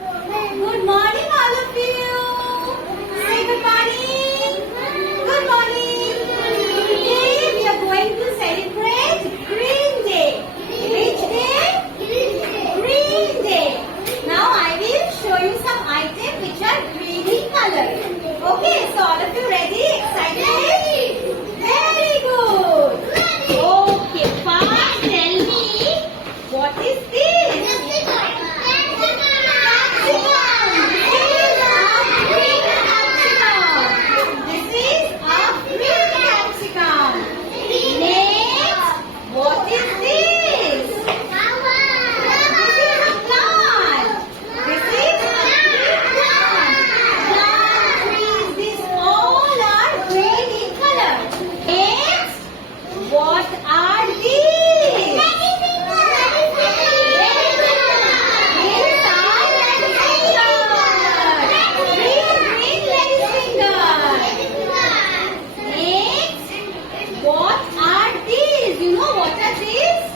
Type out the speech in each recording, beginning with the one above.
Good morning, all of you. Say good morning. Good morning. Today we are going to celebrate Green Day. Which day? Green Day. Now I will show you some items which are green in color. Okay, so all of you ready? Excited? Very good. Okay, first tell me what is this? What are these? These are lettuce fingers. Green lettuce fingers. Next, what are these? You know what are these?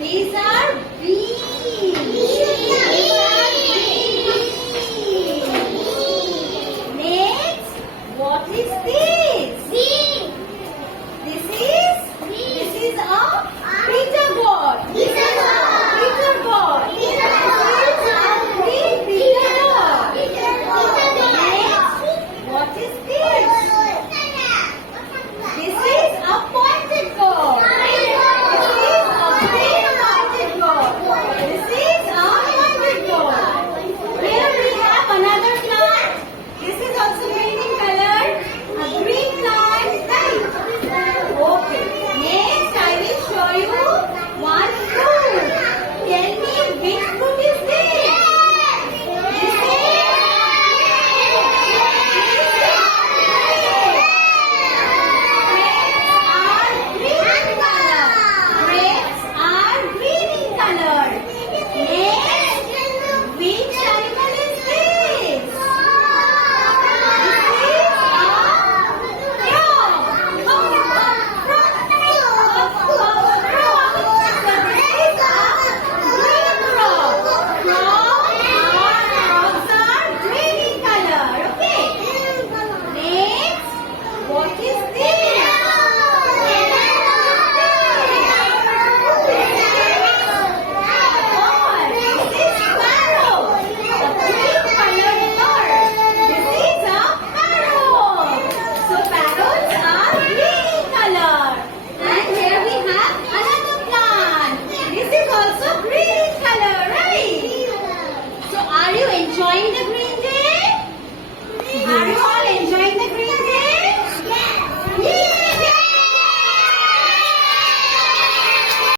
These are